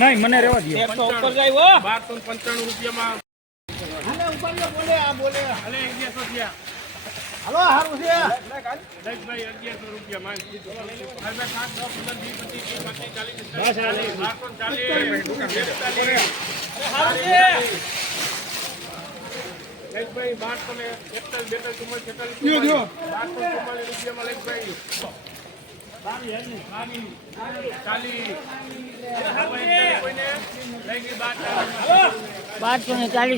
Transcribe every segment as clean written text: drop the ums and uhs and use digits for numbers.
नहीं मने रेवा दियो 1295 રૂપિયામાં બોલે હાલે 1100 થયા હાલો હારું છે ભાઈ 1100 રૂપિયા માંગ હવે 7 10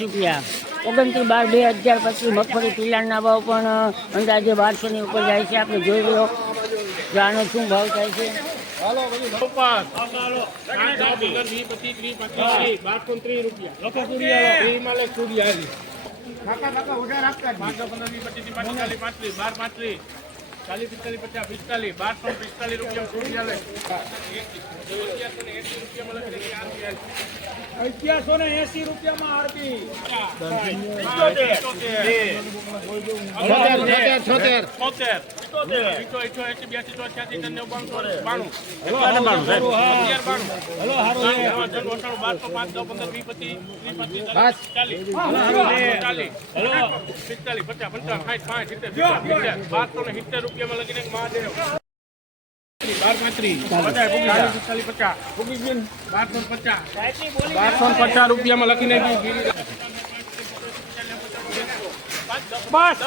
રૂપિયા 29/12/2025 મગફળી પિલાણના ભાવ પણ અંદાજે 1200 ની ઉપર જાય છે. આપણે જોઈ લો જાણો શું ભાવ થાય છે. ₹40 45 50 રૂપિયા 1180 રૂપિયામાં આરપી 1250 રૂપિયામાં લખીને બસ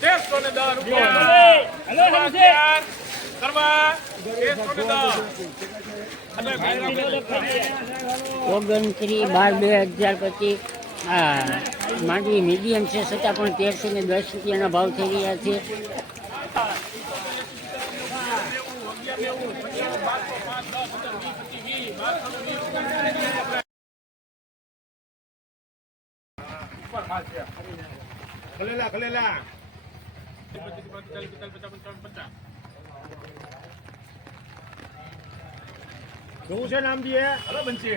1310 રૂપિયા કરવા 29/12/2025 માંડવી મીડિયમ છે છતાં પણ 1310 રૂપિયાના ભાવ થઈ રહ્યા છે. ખલેલા જોવું છે નામ દીએ હલો બનશે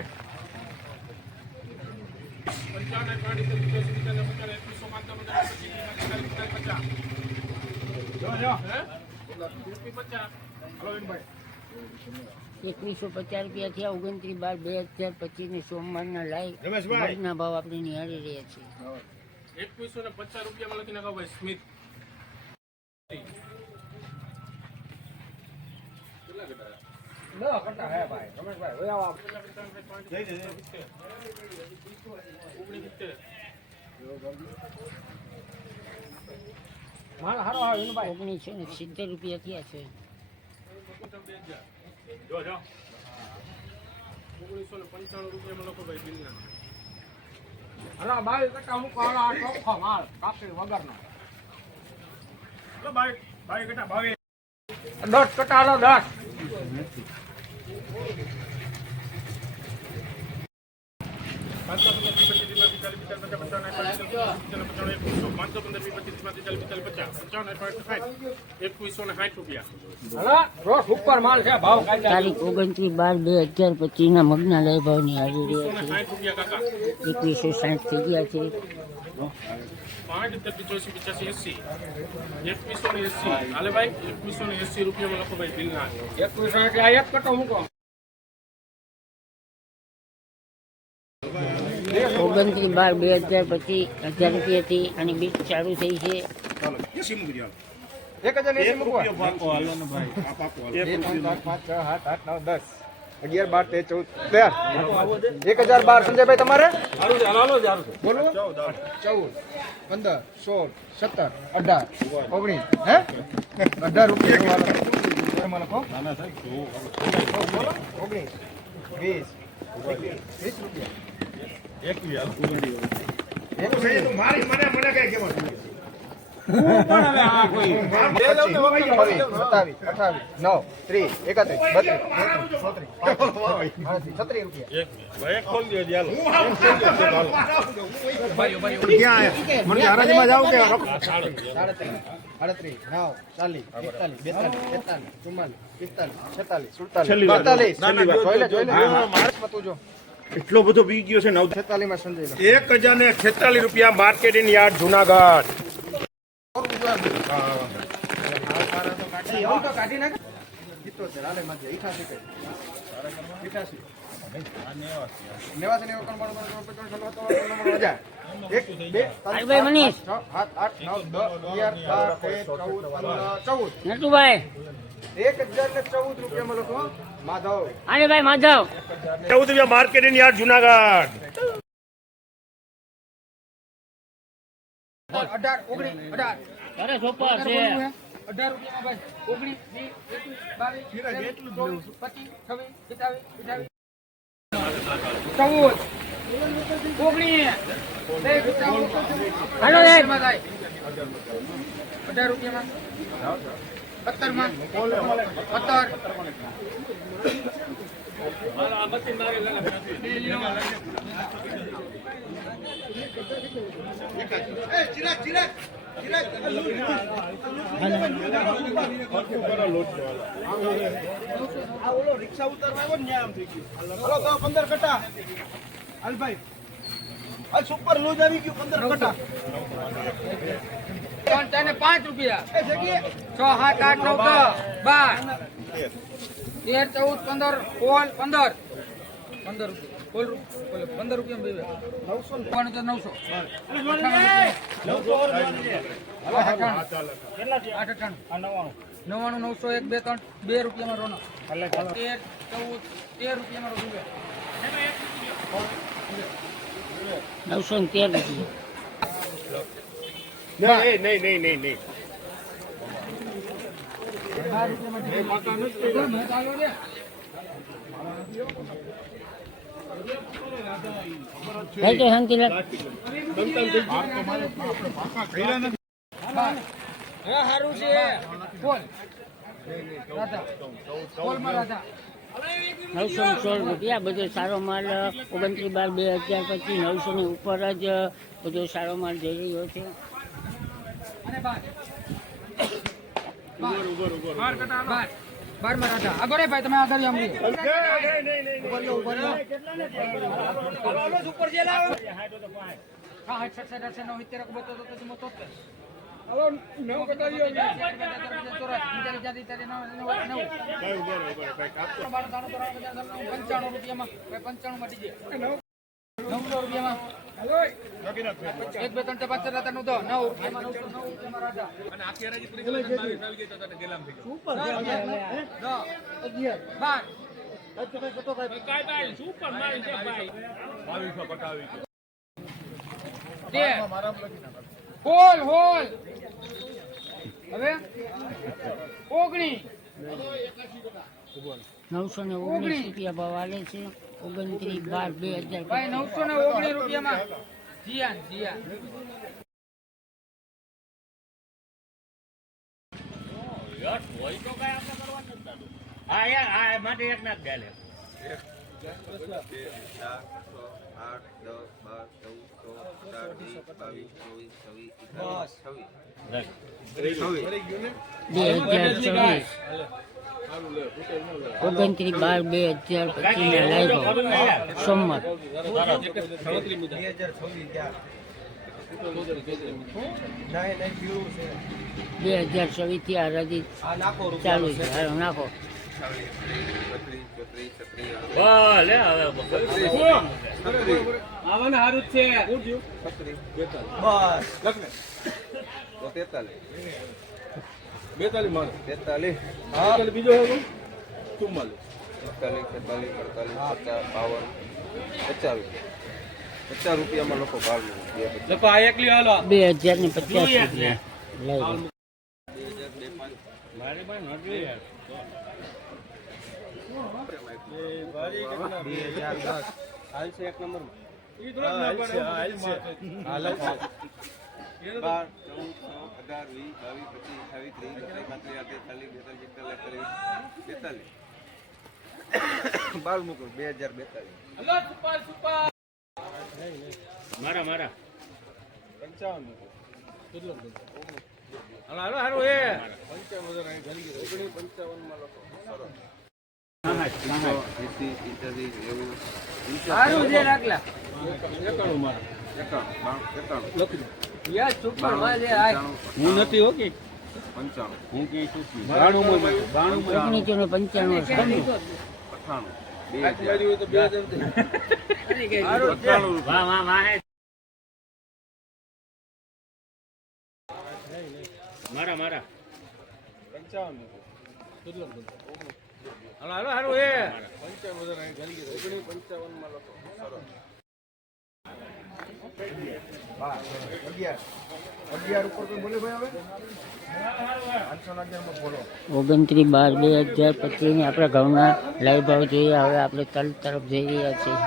2150 રૂપિયા થયા 29/12/2025 ને સોમવારના લાઈવ ના ભાવ આપણે નિહાળી રહ્યા છીએ. 2150 રૂપિયામાં લખી નાખો ભાઈ સ્મિત ₹1970 રૂપિયા થયા છે. 1995 રૂપિયામાં લખો ભાઈ બિલના અલા ભાઈ કટા મુકો આલા ચોખ્ખો માલ કાપી વગરનો લો ભાઈ કટા ભાવે 10 કટા આલો 10 તારીખ 29/12/2025 ના મગના લઈ ભાવની હાજરી રહ્યા છે. 2160 થઈ ગયા છે. 2180 હાલે ભાઈ 2180 રૂપિયામાં લખો ભાઈ બિલ ના 21 એટલે એક કટો મૂકો 29/12/2025 1000 રૂપિયાથી આની બીજ ચાલુ થઈ છે. 1080 મૂકો 11 12 13 14 સંજયભાઈ તમારે બોલો 14 15 16 17 18 19 હે 18 રૂપિયા લખો 19 20 રૂપિયા 21 મારી મને કઈ કેવું એટલો બધો બી ગયો છે 1046 રૂપિયા માર્કેટિંગ યાર્ડ જુનાગઢ. ભાઈ મનીષ નટુભાઈ 1014 રૂપિયામાં લખો માધવ. અરે ભાઈ માધવ 14 રૂપિયા માર્કેટિંગ યાર્ડ જુનાગઢ. 18 19 18 અરે સોપા છે 18 રૂપિયામાં ભાઈ 19 20 22 23 24 હાલો સાહેબ 18 રૂપિયામાં 17 માં 15 કટા હાલભાઈ આ સુપર લૂઝ આવી ગયું 15 કટા 5 રૂપિયા 6 7 8 9 10 12 13 14 15 15 રૂપિયા 900 901 2 3 2 રૂપિયામાં રોનો 13 રૂપિયામાં રોનો 913 રૂપિયા નહીં. ભાઈ તો શાંતિ રાખ સારું છે બોલ રાધા બોલમાં રાધા 916 રૂપિયા બધો સારો માલ 29/12/2025 900 ની ઉપર જ બધો સારો માલ જઈ રહ્યો છે. અને 12 માં રાધા આગળ ભાઈ તમે આગળ આમ ઉપર જે લાવો હા 67 89 બતો તો તમે તો હલો 9 કટાવીઓ 94 રૂપિયામાં 95 માં ડીજે 900 રૂપિયામાં હલો 1 2 3 4 5 7 9 રૂપિયામાં 900 રૂપિયામાં રાધા અને આખી હરાજી પૂરી કરી 22 આવી ગઈ તો તને ગેલામ થઈ ગયું સુપર 11 હોલ હવે 19 919 રૂપિયા ભાવ આલે છે 29/12/2025 ભાઈ 919 રૂપિયામાં જીયાન હા માટે એક ના જ ગાલે 29/12/2025 લાગ્યો સોમવાર 2024 થી આ રજી ચાલુ છે. હાલો નાખો ભલે હવે આવવાનું સારું જ છે બસ 43 હા બીજો હે 44 50 રૂપિયામાં લોકો ભાવ લખો આ એકલી હાલો 2050 રૂપિયા લઈ લો. મારી પાસે નથી યાર 2010 હાલ છે એક નંબર ઈ થોડા ના પડે હાલ છે 12 14 બાલ મૂકો 2042 હલો સુપર સુપર મારા મારા 55 મૂકો હાલો હાલો હાલો એ 55 અહીં ઘણી ગઈ 55 માં લખો સરસ સામાજ 80 85 એવું સારું છે રાખલા 91 મારા 91 લખી દો યા સુપર માં છે આ હું નથી હો કે 95 હું કે છું 92 માં 92 માં નીચેનો 95 છે 98 વાહ વાહ વાહ મારા મારા 55 મૂકો હાલો હાલો હાલો એ 55 અહીં ઘણી ગઈ 55 માં લખો સરસ 11 ઉપર કોઈ બોલે ભાઈ હવે 511 માં બોલો 29/12/2025 ને આપણા ઘઉંના લાઈવ ભાવ જોઈએ. હવે આપણે તલ તરફ જઈ રહ્યા છીએ.